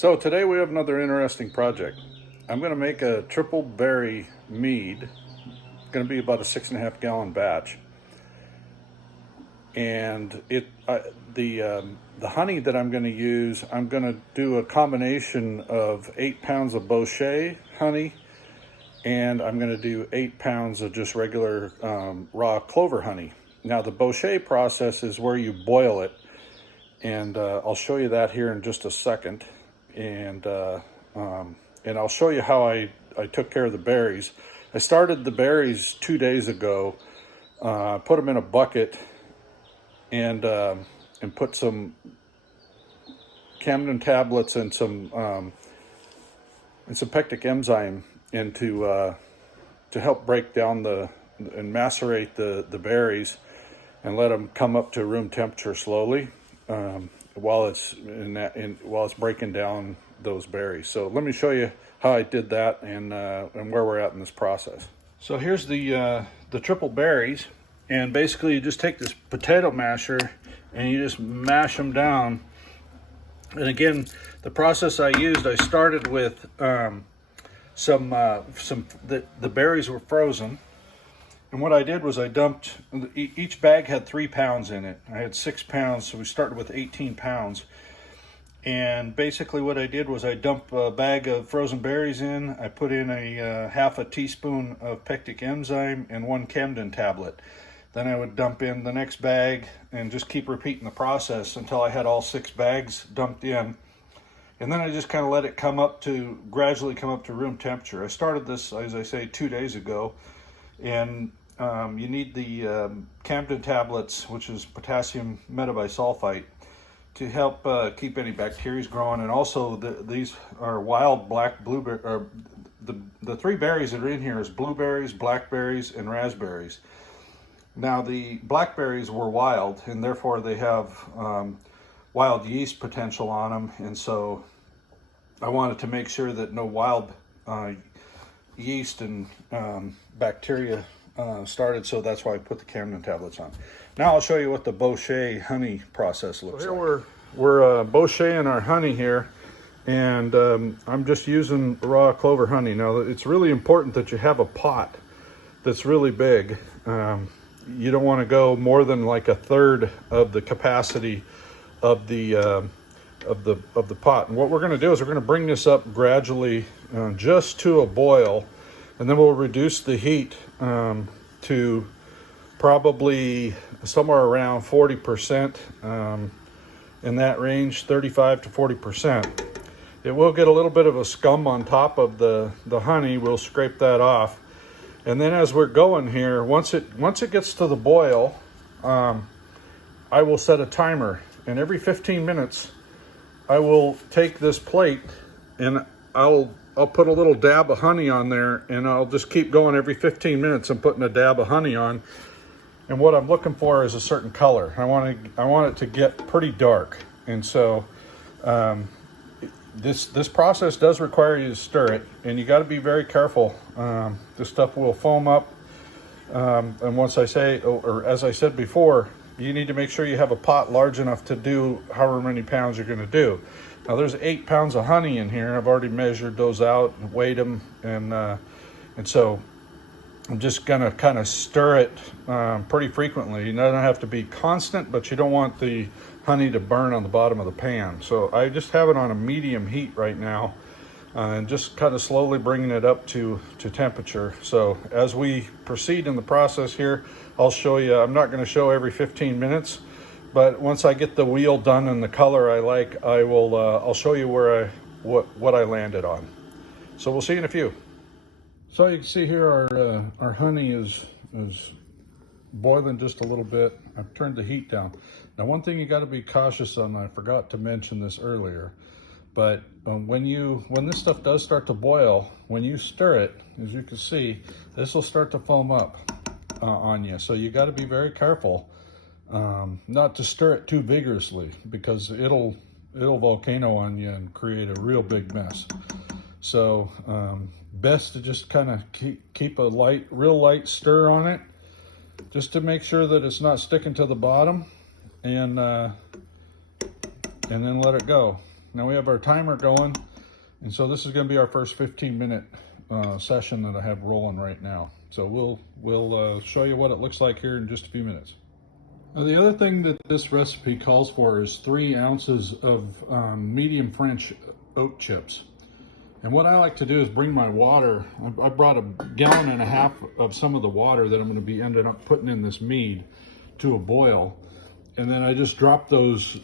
So today we have another interesting project. I'm going to make a triple berry mead. It's going to be about a 6.5 gallon batch. And the honey that I'm going to use, I'm going to do a combination of 8 pounds of Bochet honey, and I'm going to do 8 pounds of just regular raw clover honey. Now the Bochet process is where you boil it, and I'll show you that here in just a second. And I'll show you how I took care of the berries. I started the berries 2 days ago, put them in a bucket, and put some campden tablets and some Pectic enzyme into to help break down and macerate the berries and let them come up to room temperature slowly while it's breaking down those berries. So let me show you how I did that and where we're at in this process. So here's the triple berries. And basically you just take this potato masher and you just mash them down. And again, the process I used, I started with the berries were frozen. And what I did was I dumped, each bag had 3 pounds in it. I had 6 pounds, so we started with 18 pounds. And basically what I did was I dumped a bag of frozen berries in. I put in a half a teaspoon of Pectic enzyme and 1 campden tablet. Then I would dump in the next bag and just keep repeating the process until I had all 6 bags dumped in. And then I just kind of let it gradually come up to room temperature. I started this, as I say, 2 days ago. And you need the campden tablets, which is potassium metabisulfite, to help keep any bacteria growing. And also these are wild black blueberry, the 3 berries that are in here is blueberries, blackberries, and raspberries. Now the blackberries were wild, and therefore they have wild yeast potential on them, and so I wanted to make sure that no wild yeast and bacteria started, so that's why I put the campden tablets on. Now I'll show you what the Bochet honey process looks like. Here we're Bochet in our honey here, and I'm just using raw clover honey. Now it's really important that you have a pot that's really big. You don't want to go more than like 1/3 of the capacity of the pot. And what we're going to do is we're going to bring this up gradually just to a boil, and then we'll reduce the heat to probably somewhere around 40%, in that range, 35 to 40%. It will get a little bit of a scum on top of the honey. We'll scrape that off. And then as we're going here, once it gets to the boil, I will set a timer, and every 15 minutes I will take this plate and I'll put a little dab of honey on there, and I'll just keep going every 15 minutes and putting a dab of honey on. And what I'm looking for is a certain color. I want it to get pretty dark, and so this process does require you to stir it, and you got to be very careful. This stuff will foam up, and once I say, or as I said before, you need to make sure you have a pot large enough to do however many pounds you're going to do. Now there's 8 pounds of honey in here. I've already measured those out and weighed them, and so I'm just going to kind of stir it pretty frequently. You don't have to be constant, but you don't want the honey to burn on the bottom of the pan. So I just have it on a medium heat right now, and just kind of slowly bringing it up to temperature. So as we proceed in the process here, I'll show you. I'm not going to show every 15 minutes, but once I get the wheel done and the color I like, I'll show you what I landed on. So we'll see you in a few. So you can see here our honey is boiling just a little bit. I've turned the heat down. Now one thing you got to be cautious on, I forgot to mention this earlier, but when this stuff does start to boil, when you stir it, as you can see, this will start to foam up on you. So you got to be very careful not to stir it too vigorously, because it'll volcano on you and create a real big mess. So best to just kind of keep a real light stir on it, just to make sure that it's not sticking to the bottom, and then let it go. Now we have our timer going, and so this is going to be our first 15-minute session that I have rolling right now. So we'll show you what it looks like here in just a few minutes. The other thing that this recipe calls for is 3 ounces of medium French oat chips. And what I like to do is bring my water. I brought a 1.5 gallons of some of the water that I'm going to be ended up putting in this mead to a boil. And then I just drop those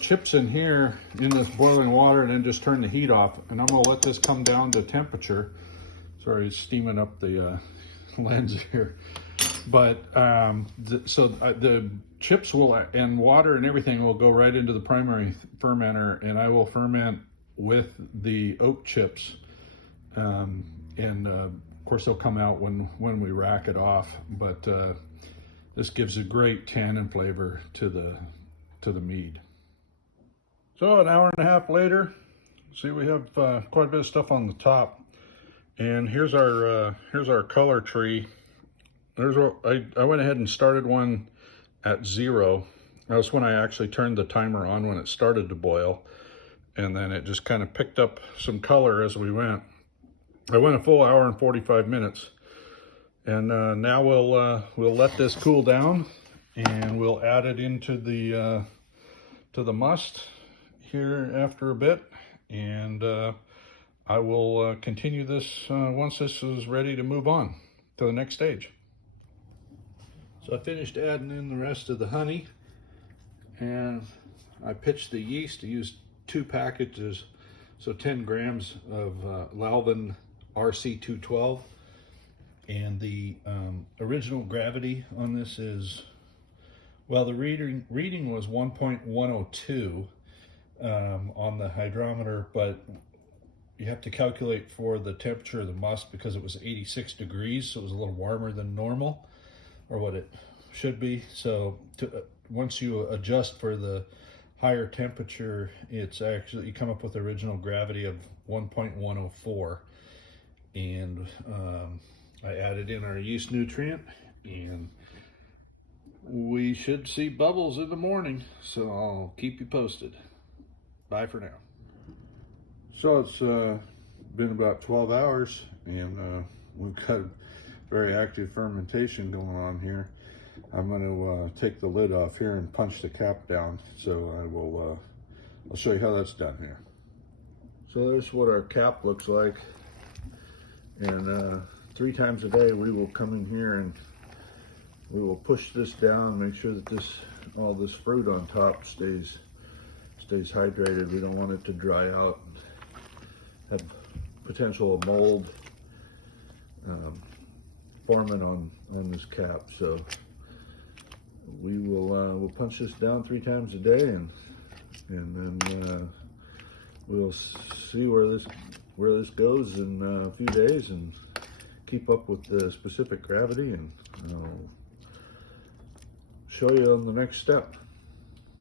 chips in here in this boiling water and then just turn the heat off. And I'm going to let this come down to temperature. Sorry, it's steaming up the lens here. But the chips will, and water and everything will go right into the primary fermenter, and I will ferment with the oat chips. Of course they'll come out when we rack it off, but this gives a great tannin flavor to the mead. So an 1.5 hours later, see, we have quite a bit of stuff on the top, and here's our color tree. There's what I went ahead and started one at 0. That's when I actually turned the timer on when it started to boil, and then it just kind of picked up some color as we went. I went a full 1 hour and 45 minutes, and now we'll let this cool down, and we'll add it into the to the must here after a bit, and I will continue this once this is ready to move on to the next stage. So I finished adding in the rest of the honey, and I pitched the yeast. I used 2 packages, so 10 grams of Lalvin RC-212. And the original gravity on this is, well, the reading was 1.102 on the hydrometer, but you have to calculate for the temperature of the must because it was 86 degrees, so it was a little warmer than normal, or what it should be. So once you adjust for the higher temperature, it's actually, you come up with the original gravity of 1.104. And I added in our yeast nutrient, and we should see bubbles in the morning, so I'll keep you posted. Bye for now. So it's been about 12 hours, and we've got very active fermentation going on here. I'm going to take the lid off here and punch the cap down, so I'll show you how that's done here. So there's what our cap looks like, and 3 times a day we will come in here and we will push this down, make sure that all this fruit on top stays hydrated. We don't want it to dry out and have potential of mold forming on this cap. So we will we'll punch this down 3 times a day, and then we'll see where this goes in a few days, and keep up with the specific gravity, and I'll show you on the next step.